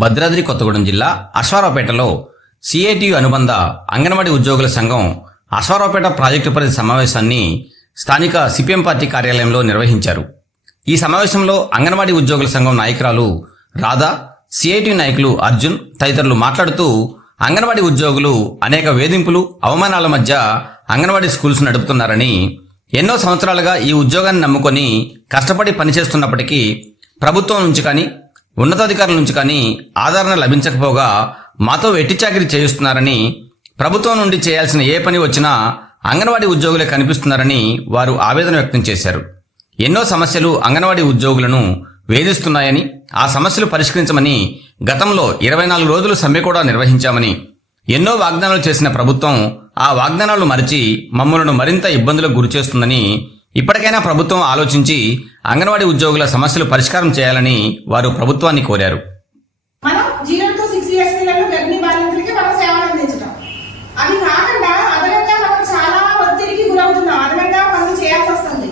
భద్రాద్రి కొత్తగూడెం జిల్లా అశ్వారావుపేటలో సిఐటియు అనుబంధ అంగన్వాడీ ఉద్యోగుల సంఘం అశ్వారావుపేట ప్రాజెక్టు పరిధి సమావేశాన్ని స్థానిక సిపిఎం పార్టీ కార్యాలయంలో నిర్వహించారు. ఈ సమావేశంలో అంగన్వాడీ ఉద్యోగుల సంఘం నాయకురాలు రాధా, సిఐటియు నాయకులు అర్జున్ తదితరులు మాట్లాడుతూ అంగన్వాడీ ఉద్యోగులు అనేక వేధింపులు, అవమానాల మధ్య అంగన్వాడీ స్కూల్స్ నడుపుతున్నారని, ఎన్నో సంవత్సరాలుగా ఈ ఉద్యోగాన్ని నమ్ముకొని కష్టపడి పనిచేస్తున్నప్పటికీ ప్రభుత్వం నుంచి కానీ ఉన్నతాధికారుల నుంచి కానీ ఆదరణ లభించకపోగా మాతో వెట్టిచాకిరీ చేయిస్తున్నారని, ప్రభుత్వం నుండి చేయాల్సిన ఏ పని వచ్చినా అంగన్వాడీ ఉద్యోగులే కనిపిస్తున్నారని వారు ఆవేదన వ్యక్తం చేశారు. ఎన్నో సమస్యలు అంగన్వాడీ ఉద్యోగులను వేధిస్తున్నాయని, ఆ సమస్యలు పరిష్కరించమని గతంలో 24 రోజులు సమ్మె కూడా నిర్వహించామని, ఎన్నో వాగ్దానాలు చేసిన ప్రభుత్వం ఆ వాగ్దానాలు మరిచి మమ్మలను మరింత ఇబ్బందులకు గురిచేస్తుందని, ఇప్పటికైనా ప్రభుత్వం ఆలోచించి అంగన్వాడీ ఉద్యోగుల సమస్యలు పరిష్కారం చేయాలని వారు ప్రభుత్వాన్ని కోరారు. మనం 0 to 6 years పిల్లలు గర్భిణీ బాలింతలకి మనం సేవలు అందించడం, అవి కాకుండా అదనంగా మనం చాలా ఒత్తిడికి గురవుతున్నాం. అదనంగా పనులు చేయాల్సి వస్తుంది.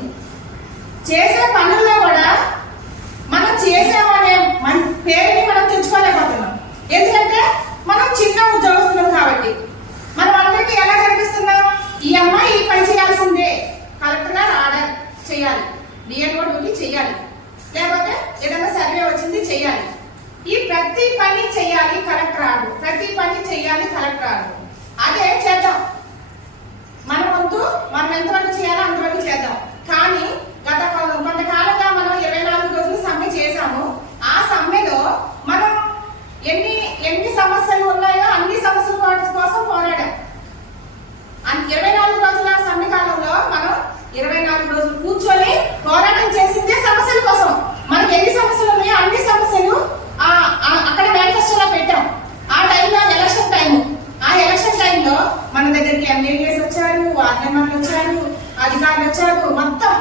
చేసే పనుల్లో కూడా మనం చేసామనే పేరుని మనం తెచ్చుకోలేకపోతున్నాం. ఎందుకంటే మనం చిన్న ఉద్యోగస్తులం కాబట్టి మనం అందరికీ ఎలా కనిపిస్తున్నాం, ఈ అమ్మాయి ఈ పని చేయాల్సిందే, కలెక్టర్ గారు ఆర్డర్ చేయాలి, డిఎన్ఓ డ్యూటీ చేయాలి, లేకపోతే ఏదైనా సర్వే వచ్చింది చేయాలి, ఈ ప్రతి పని చేయాలి కలెక్టర్ ఆర్డర్, ప్రతి పని చేయాలి కలెక్టర్ ఆర్డర్. అదే చేద్దాం, మన వంతు మనం ఎంతవరకు చేయాలో అంతవరకు చేద్దాం. కానీ గత కొంతకాలంగా మనం 24 రోజులు సమ్మె చేశాము. ఆ సమ్మెలో మనం ఎన్ని సమస్యలు ఉన్నాయో అన్ని సమస్యల కోసం పోరాడాం. 24 రోజుల సమ్మె కాలంలో మనం 24 రోజులు కూర్చొని పోరాటం చేసిందే సమస్యల కోసం. మనకి ఎన్ని సమస్యలు ఉన్నాయో అన్ని సమస్యలు అక్కడ మేనిఫెస్టోలో పెట్టాం. ఆ టైంలో ఎలక్షన్ టైం, ఆ ఎలక్షన్ టైంలో మన దగ్గరికి ఎమ్మెల్యేస్ వచ్చారు, వార్డు మెంబర్లు వచ్చారు, అధికారులు వచ్చారు, మొత్తం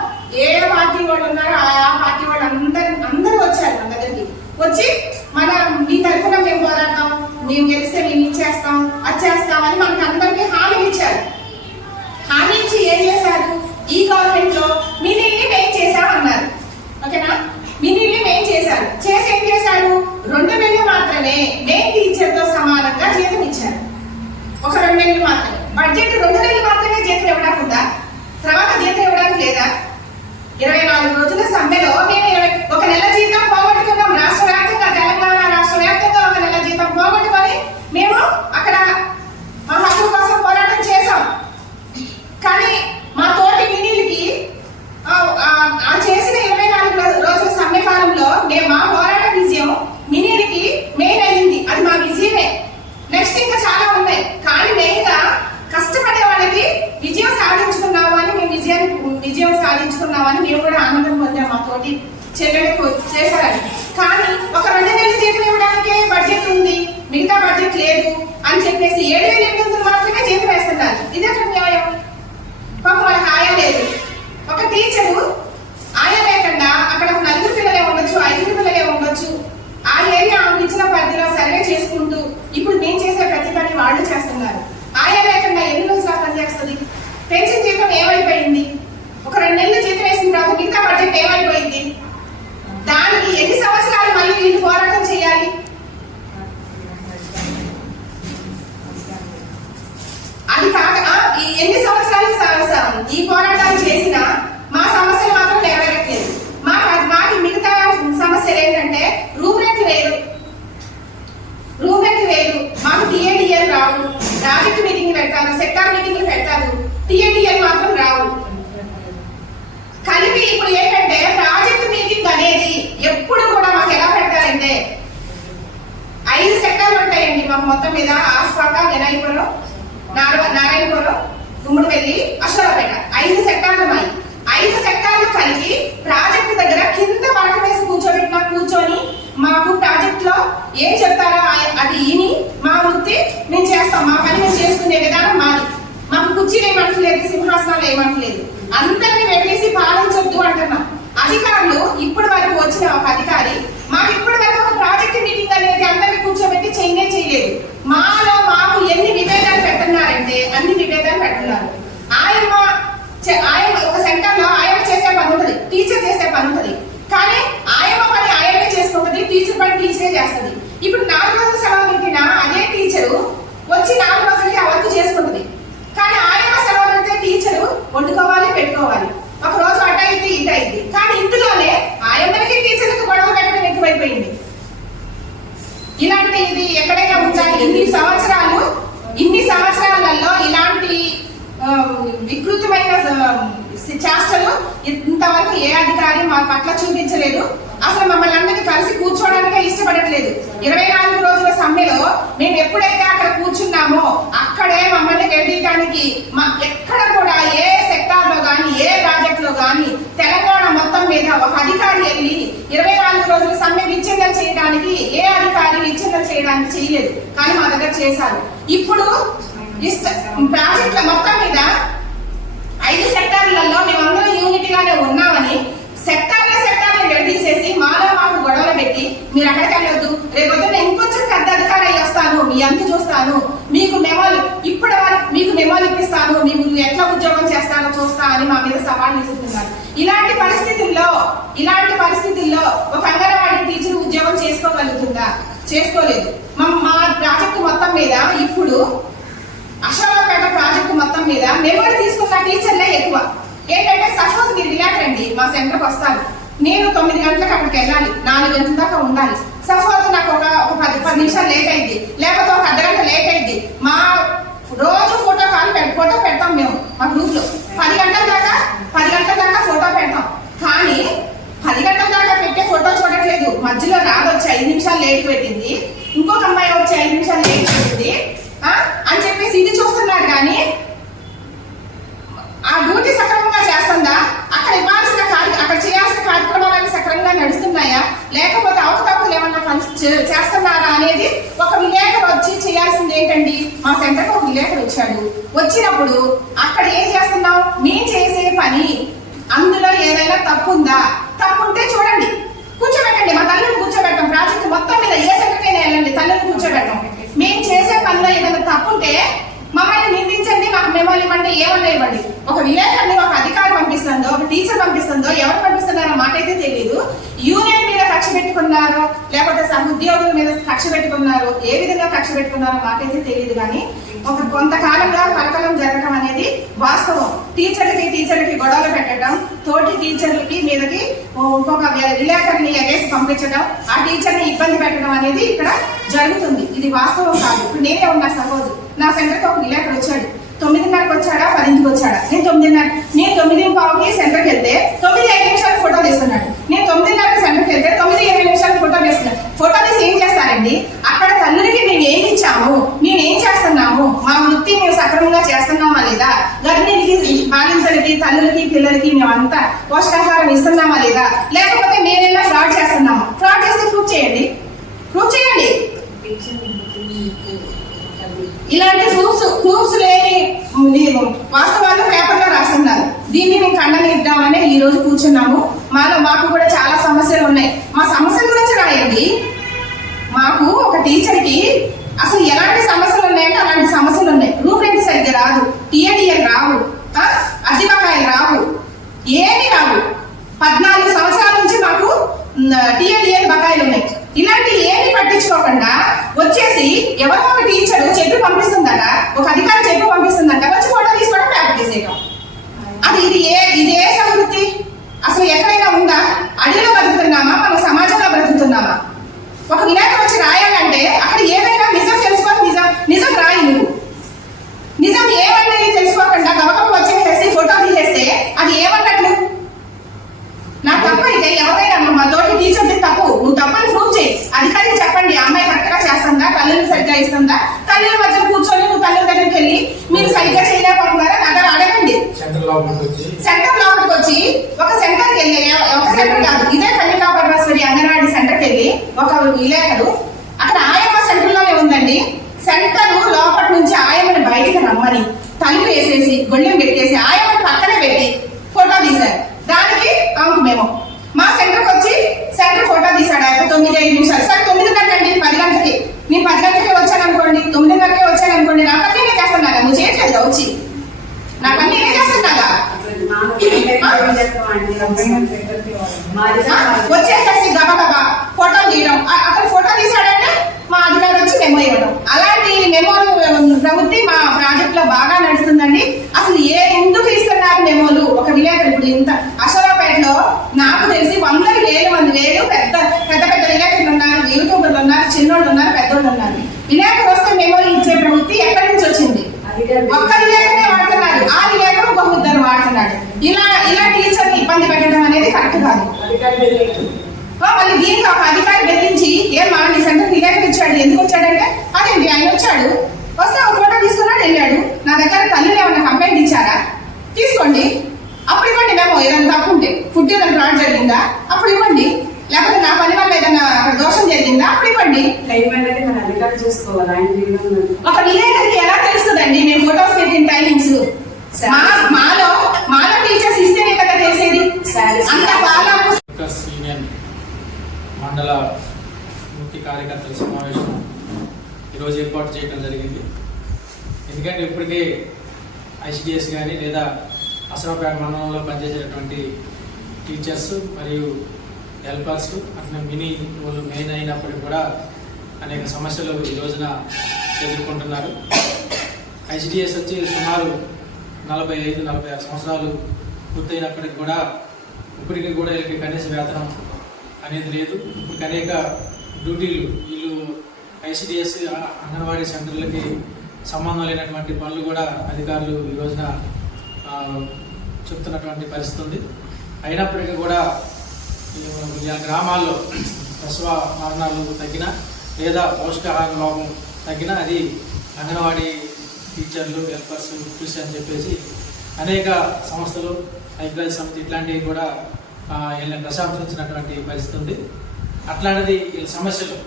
ఏ పార్టీ వాళ్ళు ఉన్నారో ఆ పార్టీ వాళ్ళు అందరూ వచ్చారు మన దగ్గరికి. వచ్చి మీ తరఫున మేము పోరాడతాం, మేము గెలిస్తే మేము ఇచ్చేస్తాం, అది చేస్తామని మనకి అందరికీ హామీ ఇచ్చారు. హామీ ఇచ్చి ఏం చేశారు, ఈ గవర్నమెంట్ లో మినీల్ని మేము చేశామన్నారు. ఓకేనా, మినీల్ని మేము చేశారు. చేసి ఏం చేశారు, 2 నెలలు మాత్రమే మెయిన్ టీచర్ తో సమానంగా జీతం ఇచ్చారు. ఒక 2 నెలలు మాత్రమే బడ్జెట్, 2 నెలలు మాత్రమే జీతం ఇవ్వడానికి ఉందా, తర్వాత జీతం ఇవ్వడానికి లేదా? 24 రోజుల సమ్మెలో మేము 1 నెల జీతం పోగొట్టుకున్నాం. రాష్ట్ర వ్యాప్తంగా, తెలంగాణ రాష్ట్ర వ్యాప్తంగా 1 నెల జీతం పోగొట్టుకొని మేము అక్కడ మా హక్కుల కోసం పోరాటం చేశాం. కానీ మా తోటి మినీలకి ఆ చేసిన 24 రోజుల సమ్మె కాలంలో మా పోరాట విజయం మినీలకి మెయిన్ అయింది. అది మా విజయమే. నెక్స్ట్ ఇంకా చాలా ఉన్నాయి, కానీ మెయిన్ గా కష్టపడే వాళ్ళకి విజయం సాధించుకున్నాము అని మేము విజయం సాధించుకున్నామని మేము కూడా ఆనందం పొందాం. మా తోటి చెల్లెలకు చేశారని. కానీ ఒక 2 నెలల జీతం ఇవ్వడానికి బడ్జెట్ ఉంది, మిగతా బడ్జెట్ లేదు అని చెప్పేసి 7,800 మాత్రమే జీతం వేస్తున్నారు. ఇదెక్కడ న్యాయం? పాపం వాళ్ళకి ఆయా లేదు. ఒక టీచరు ఆయా లేకుండా అక్కడ 4 పిల్లలే ఉండొచ్చు, 5 పిల్లలే ఉండొచ్చు. ఆ ఏరియా ఇచ్చిన పరిధిలో సర్వే చేసుకుంటూ ఇప్పుడు మేము చేసే ప్రతి పని వాళ్ళు చేస్తున్నారు. ఆయా లేకుండా ఎన్ని రోజులు పని చేస్తుంది? పెన్షన్ జీతం ఏమైపోయింది? ఒక 2 నెలలు జీతం వేసిన తర్వాత మిగతా బడ్జెట్ ఏమైపోయింది? దానికి ఎన్ని సంవత్సరాలు మళ్ళీ వీళ్ళు పోరాటం చేయాలి? అది కాక ఎన్ని సంవత్సరాలు ఈ పోరాటాలు చేసినా మా సమస్యలు మాత్రం నెరవేరట్లేదు. మాకు మిగతా సమస్యలు ఏంటంటే రూమ్ రెంట్ వేరు, మాకు టీఏడిఎల్ రావు, ప్రాజెక్ట్ మీటింగ్లు పెడతారు, సెక్టార్ మీటింగ్లు పెడతారు, టీఏడిఎల్ మాత్రం రావు. కలిపి ఇప్పుడు ఏంటంటే ప్రాజెక్ట్ మీటింగ్ అనేది ఎప్పుడు కూడా మాకు ఎలా పెడతారంటే 5 సెక్టార్లు ఉంటాయండి మాకు మొత్తం మీద. ఆస్పాక, వినాయపురం, నారాయణపురం, గుమ్మడిపల్లి, అశ్వారావుపేట 5 సెక్టార్లు ఉన్నాయి. 5 సెక్టార్లు కలిపి ప్రాజెక్టు దగ్గర కింద పడక వేసి కూర్చొని మాకు ప్రాజెక్ట్ లో ఏం చెప్తారో అది ఈని మా వృత్తి మేము చేస్తాం, మా పని మేము చేసుకునే విధానం మాది. మాకు కుర్చీలు ఏమంటలేదు, సింహాసనాలు ఏమంటలేదు, అందరినీ పెట్టేసి పాలించొద్దు అంటున్నాం. అధికారులు ఇప్పటి వరకు వచ్చిన ఒక అధికారి మాకు ఇప్పటి వరకు ఒక ప్రాజెక్ట్ మీటింగ్ అనేది అందరినీ కూర్చోబెట్టి చేయలేదు. మాకు ఎన్ని విభేదాలు పెడుతున్నారంటే అన్ని విభేదాలు పెడుతున్నారు. ఆయన ఒక సెంటర్ లో ఆయన చేసే పని ఉంటుంది, టీచర్ చేసే పని ఉంటుంది. కానీ ఆయన పని ఆయనే చేసుకుంటుంది, టీచర్ పని టీచరే చేస్తుంది. ఇప్పుడు 4 రోజులు సెలవు పెట్టినా అదే టీచరు వచ్చి 4 రోజులకి ఆ వర్క్ చేసుకుంటుంది. కానీ ఆయమ్మ సెలవు పెడితే టీచరు వండుకోవాలి, పెట్టుకోవాలి. ఒక రోజు అట అయింది, ఇట అయింది. కానీ ఇందులోనే ఆయమ్మలకి టీచర్లకు గొడవ పెట్టడం ఎక్కువైపోయింది. ఇలాంటి ఇది ఎక్కడైనా ఉందా? ఇన్ని సంవత్సరాలలో ఇలాంటి వికృతమైన చేష్టలు ఇంతవరకు ఏ అధికారి మా పట్ల చూపించలేదు. అసలు మమ్మల్ని అందరినీ కలిసి కూర్చోవడానికే ఇష్టపడట్లేదు. 24 రోజుల సమ్మెలో మేము ఎప్పుడైతే అక్కడ కూర్చున్నామో అక్కడే మమ్మల్ని గెలియడానికి ఎక్కడ కూడా ఏ సెక్టార్ లో గాని, ఏ ప్రాజెక్ట్ లో గాని తెలంగాణ మొత్తం మీద ఒక అధికారి వెళ్ళి 24 రోజుల సమ్మె విచ్ఛిన్నం చేయడానికి ఏ అధికారి విచ్ఛిన్నం చేయడానికి చేయలేదు. కానీ మా దగ్గర చేశారు. ఇప్పుడు ప్రాజెక్టుల మొత్తం మీద 5 సెక్టార్లలో మేమందరం యూనిటీ గానే ఉన్నామని సెక్టార్ల విడదీసేసి మాకు గొడవలు పెట్టి మీరు అక్కడికి వెళ్ళొద్దు, రేపొద్దున ఇంకొంచెం పెద్ద అధికారి అయ్యి వస్తాను, మీ అంత చూస్తాను, మీకు మెమోలు మీకు మెమోలు ఇప్పిస్తాను, మీకు ఎట్లా ఉద్యోగం చేస్తానో చూస్తా అని మా మీద సవాళ్ళు విసురుతున్నారు. ఇలాంటి పరిస్థితుల్లో ఒక అంగన్వాడీ టీచర్ ఉద్యోగం చేసుకోగలుగుతుందా? చేసుకోలేదు. మా ప్రాజెక్టు మొత్తం మీద ఇప్పుడు అశోకపేట ప్రాజెక్టు మొత్తం మీద మెమోలు తీసుకున్న టీచర్లే ఎక్కువ. ఏంటంటే సపోజ్ మీరు విలేకరండి మా సెంటర్కి వస్తారు, నేను 9 గంటలకు అక్కడికి వెళ్ళాలి, 4 గంటల దాకా ఉండాలి. సపోజ్ నాకు ఒక 10 నిమిషాలు లేట్ అయింది, లేకపోతే ఒక అర్ధగంట లేట్ అయింది. మా రోజు ఫోటో పెడతాం మేము మా గ్రూప్ లో. 10 గంటల దాకా ఫోటో పెడతాం. కానీ 10 గంటల దాకా పెట్టే ఫోటో చూడట్లేదు. మధ్యలో రాదొచ్చి 5 నిమిషాలు లేట్ పెట్టింది, ఇంకొక అమ్మాయి వచ్చి 5 నిమిషాలు లేట్ పెట్టింది అని చెప్పేసి ఇది చూస్తున్నారు. కానీ ఆ డ్యూటీ సక్రమంగా చేస్తుందా? అక్కడ చేయాల్సిన కార్యక్రమాలు సక్రమంగా నడుస్తున్నాయా, లేకపోతే అవకతవకలు ఏమన్నా చేస్తున్నారా అనేది ఒక విలేకరు వచ్చి చేయాల్సింది ఏంటండి? మా సెంటర్కి ఒక విలేకరు వచ్చాడు. వచ్చినప్పుడు అక్కడ ఏం చేస్తున్నాం? మేము చేసే పని అందులో ఏదైనా తప్పు ఉందా? తప్పు ఉంటే చూడండి, కూర్చోబెట్టండి. మా తల్లిని కూర్చోబెట్టాం. ప్రాజెక్టు మొత్తం మీద ఏ సెంటర్కైనా వెళ్ళండి, తల్లిని కూర్చోబెట్టాం. మేము చేసే పనిలో ఏదైనా తప్పు ఉంటే మమ్మల్ని నిందించండి, మాకు మెమోలు ఇవ్వండి, ఏమన్నా ఇవ్వండి. ఒక విలేకరిని ఒక అధికారి పంపిస్తుందో, ఒక టీచర్ పంపిస్తుందో, ఎవరు పంపిస్తున్నారో మాకైతే తెలియదు. యూనియన్ మీద కక్ష పెట్టుకున్నారో, లేకపోతే సహోద్యోగుల మీద కక్ష పెట్టుకున్నారో, ఏ విధంగా కక్ష పెట్టుకున్నారో మాకైతే తెలియదు. కానీ కొంతకాలంగా కలకలం జరగడం అనేది వాస్తవం. టీచర్లకి గొడవలు పెట్టడం, తోటి టీచర్లకి మీదకి ఇంకొక విలేకరిని ఎగేసి పంపించడం, ఆ టీచర్ని ఇబ్బంది పెట్టడం అనేది ఇక్కడ జరుగుతుంది. ఇది వాస్తవం కాదు. ఇప్పుడు నేనే ఉన్నా, సపోజ్ నా సెంటర్కి ఒక విలేకరు వచ్చాడు. 9:30కి వచ్చాడా, 10కి వచ్చాడా? నేను 9:15కి సెంటర్కి వెళ్తే 9:05 నిమిషాలకు ఫోటో తీస్తున్నాడు. నేను 9:30కి సెంటర్కి వెళ్తే 9:20 నిమిషాలకు ఫోటో తీస్తున్నాడు. ఫోటో తీసి ఏం చేస్తారండి? అక్కడ తల్లులకి మేము ఏమి ఇచ్చాము, మేము ఏం చేస్తున్నాము, మా వృత్తి మేము సక్రమంగా చేస్తున్నామా లేదా, గర్భిణీలకి, బాలింతలకి, తల్లులకి, పిల్లలకి మేమంతా పోషకాహారం ఇస్తున్నామా లేదా, లేకపోతే మేమేమైనా ఫ్రాడ్ చేస్తున్నాము? ఫ్రాడ్ చేస్తే ప్రూఫ్ చేయండి. ఇలాంటి ప్రూఫ్స్ లేని వాస్తవాలు పేపర్లో రాస్తున్నారు. దీన్ని మేము ఖండనిద్దామని ఈ రోజు కూర్చున్నాము. మాకు కూడా చాలా సమస్యలు ఉన్నాయి. మా సమస్యల గురించి రాయండి. మాకు ఒక టీచర్కి అసలు ఎలాంటి సమస్యలు ఉన్నాయంటే అలాంటి సమస్యలు ఉన్నాయి. రూపురేఖ సరిగ్గా రాదు, టీఏడిఎల్ రావు, అద్దె బకాయిలు రావు, ఏమి రావు. 14 సంవత్సరాల నుంచి మాకు టీఏడిఎల్ బకాయిలు ఉన్నాయి. ఇలాంటి ఏమి పట్టించుకోకుండా వచ్చేసి ఎవరో ఒక టీచర్ చెప్పి పంపిస్తుందట, ఒక అధికారి చెప్పి పంపిస్తుందట, వచ్చి ఫోటో తీసుకోవడం, పేపర్ తీసేయడం. ఇది ఏ సంవృత్తి? అసలు ఎక్కడైనా ఉందా? అడవిలో బతుకుతున్నామా, మన సమాజంలో బ్రతుకుతున్నామా? ఒక విలేకరు వచ్చి రాయాలంటే అక్కడ ఏదైనా నిజం తెలుసుకొని నిజం రాయి. నువ్వు నిజం ఏమన్నది తెలుసుకోకుండా గమకం వచ్చేసేసి ఫోటో తీసేస్తే అది ఏమన్నట్లు? నా తప్ప అయితే ఎవరైనా మా తోటి టీచర్ది తప్పు, నువ్వు తప్పని ప్రూవ్ చేయి. అధికారికి చెప్పండి, అమ్మాయి కరెక్ట్ గా చేస్తుందా, తల్లిని సరిగ్గా ఇస్తుందా, తల్లిల మధ్య కూర్చొని నువ్వు తల్లి దగ్గరికి వెళ్ళి మీరు సరిగ్గా చేయలేకపోతున్నారా అక్కడ అడగండి. సెంటర్ లోపలికి వచ్చి ఒక సెంటర్కి వెళ్ళి, ఒక సెంటర్ కాదు, ఇదే కన్యకా పరమేశ్వరి అంగన్వాడీ సెంటర్కి వెళ్ళి ఒక విలేకరు అక్కడ ఆయమ్మ సెంటర్ లోనే ఉందండి. సెంటర్ లోపటి నుంచి ఆయమ్మని బయటికి రమ్మని తలుపు వేసేసి గొళ్ళెం పెట్టేసి ఆయమ్మని పక్కనే పెట్టి ఫోటో తీశారు. దానికి ఆమెకు మేము మా సెంటర్కి వచ్చి సెంటర్ ఫోటో తీసాడు. 9:05 నిమిషాలు. సరే 9:30 అండి, 10 గంటలకి. నేను 10 గంటలకే వచ్చాను అనుకోండి, 9:30కే వచ్చాను అనుకోండి, నాకన్నీ నేను చేస్తున్నాగా, నువ్వు చేయట్లేదుగా వచ్చి నాకన్నీ నేను చేస్తున్నాగా. వచ్చేసేసి గబగబా ఫోటో తీయడం. అక్కడ ఫోటో తీసాడంటే మెమో ఇవ్వడం. అలాంటి మెమోలు ప్రవృత్తి మా ప్రాజెక్ట్ లో బాగా నడుస్తుందండి. అసలు ఎందుకు ఇస్తున్నారు మెమోలు? ఒక విలేకరు ఇప్పుడు ఇంత అశ్వరావుపేటలో నాకు తెలిసి 100,000 మంది పెద్ద పెద్ద పెద్ద విలేకరులు ఉన్నారు, యూట్యూబర్లు ఉన్నారు, చిన్నోళ్ళు ఉన్నారు, పెద్దోళ్ళు ఉన్నారు. విలేకరు వస్తే మెమోలు ఇచ్చే ప్రవృత్తి ఎక్కడి నుంచి వచ్చింది? ఒక్క విలేకరే వాడుతున్నారు, ఆ విలేకరు బహుద్దరు వాడుతున్నాడు. ఇలా టీచర్ని ఇబ్బంది పెట్టడం అనేది కరెక్ట్ కాదు. మళ్ళీ దీనికి ఒక అధికారి బెదిరించి ఏమా నీ సెంటర్ విలేకరు ఇచ్చాడు, ఎందుకు వచ్చాడంటే అదేంటి ఆయన వచ్చాడు, వస్తే ఒక ఫోటో తీసుకున్నాడు, వెళ్ళాడు. నా దగ్గర తల్లులు ఏమన్నా కంప్లైంట్ ఇచ్చారా? తీసుకోండి, అప్పుడు ఇవ్వండి. మేము ఏదైనా తప్పు ఉంటే ఫుడ్ ఏదైనా ఫ్రాడ్ జరిగిందా అప్పుడు ఇవ్వండి, లేకపోతే నా పని వల్ల ఏదైనా దోషం జరిగిందా అప్పుడు ఇవ్వండి. ఒక విలేకరికి ఎలా తెలుస్తుందండి నేను ఫోటోస్ పెట్టిన టైమింగ్స్? మాలో టీచర్స్ ఇస్తేనే కదా తెలిసేది. అంత బాగా యూనియన్ మండల ముఖ్య కార్యకర్తల సమావేశం ఈరోజు ఏర్పాటు చేయడం జరిగింది. ఎందుకంటే ఇప్పటికే ఐసిడిఎస్ కానీ లేదా అశ్వరావుపేట మండలంలో పనిచేసేటటువంటి టీచర్స్ మరియు హెల్పర్స్ అట్లా మినీ వాళ్ళు మెయిన్ అయినప్పటికీ కూడా అనేక సమస్యలు ఈ రోజున ఎదుర్కొంటున్నారు. ఐసిడిఎస్ వచ్చి సుమారు 45-46 సంవత్సరాలు పూర్తయినప్పటికీ కూడా ఇప్పటికీ కూడా వీళ్ళకి కనీస వేతనం అనేది లేదు. ఇప్పుడు అనేక డ్యూటీలు వీళ్ళు ఐసిడిఎస్ అంగన్వాడీ సెంటర్లకి సంబంధం లేనటువంటి పనులు కూడా అధికారులు ఈ రోజున చెప్తున్నటువంటి పరిస్థితి ఉంది. అయినప్పటికీ కూడా గ్రామాల్లో ప్రసవ మరణాలు తగ్గినా లేదా పౌష్టికాహార లోపం తగ్గినా అది అంగన్వాడీ టీచర్లు హెల్పర్స్ కృషి అని చెప్పేసి అనేక సంస్థలు ఐక్యరాజ్య సమితి ఇట్లాంటివి కూడా వీళ్ళని ప్రశంసించినటువంటి పరిస్థితి ఉంది. అట్లాంటిది వీళ్ళ సమస్యలు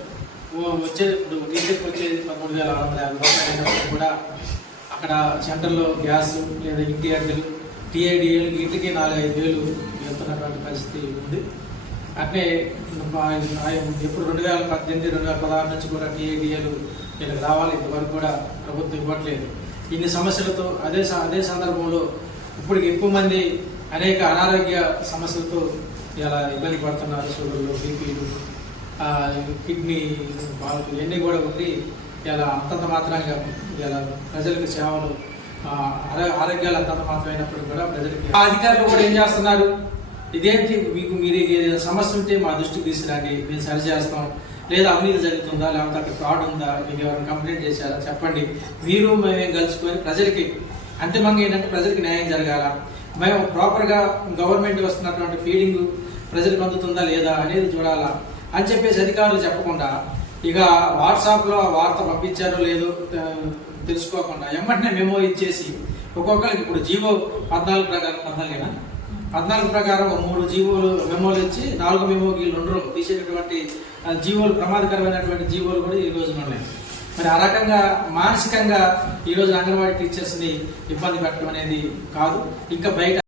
వచ్చేది ఇప్పుడు టీచర్కి వచ్చేది 13,650 రూపాయలు అయినప్పుడు కూడా అక్కడ సెంటర్లో గ్యాస్ లేదా ఇంటి అద్దెలు టీఐడిఏలు ఇంటికి 4-5 వేలు వెళ్తున్నటువంటి పరిస్థితి ఉంది. అట్లే ఎప్పుడు 2018-2016 నుంచి కూడా టీఐడిఏలు వీళ్ళకి రావాలి, ఇంతవరకు కూడా ప్రభుత్వం ఇవ్వట్లేదు. ఇన్ని సమస్యలతో అదే సందర్భంలో ఇప్పటికి ఎక్కువ మంది అనేక అనారోగ్య సమస్యలతో ఇలా ఇబ్బంది పడుతున్నారు. షుగర్లు, బీపీలు, కిడ్నీ బాధలు ఇవన్నీ కూడా ఉండి ఇలా అంతంత మాత్రంగా ఇలా ప్రజలకు సేవలు ఆరోగ్యాలు అంతంత మాత్రమైనప్పుడు కూడా ప్రజలకి అధికారులు కూడా ఏం చేస్తున్నారు, ఇదేంటి మీరు ఏదైనా సమస్య ఉంటే మా దృష్టికి తీసుకురండి, మేము సరి చేస్తాం, లేదా అవినీతి జరుగుతుందా లేకపోతే అక్కడ ఫ్రాడ్ ఉందా, మీకు ఎవరైనా కంప్లైంట్ చేశారా చెప్పండి, మీరు మేమేం కలుసుకొని ప్రజలకి అంతిమంగా ఏంటంటే ప్రజలకి న్యాయం జరగాల, మేము ప్రాపర్గా గవర్నమెంట్ వస్తున్నటువంటి ఫీడింగ్ ప్రజలకు అందుతుందా లేదా అనేది చూడాలా అని చెప్పేసి అధికారులు చెప్పకుండా ఇక వాట్సాప్లో వార్త పంపించారో లేదో తెలుసుకోకుండా ఎమ్మటనే మెమో ఇచ్చేసి ఒక్కొక్కరికి ఇప్పుడు జీవో 14 ప్రకారం 3 జీవోలు మెమోలు ఇచ్చి 4 మెమోకి 2 తీసేటటువంటి జీవోలు ప్రమాదకరమైనటువంటి జీవోలు కూడా ఈ రోజున ఉన్నాయి. మరి ఆ రకంగా మానసికంగా ఈ రోజు అంగన్వాడీ టీచర్స్ని ఇబ్బంది పెట్టడం అనేది కాదు. ఇంకా బయట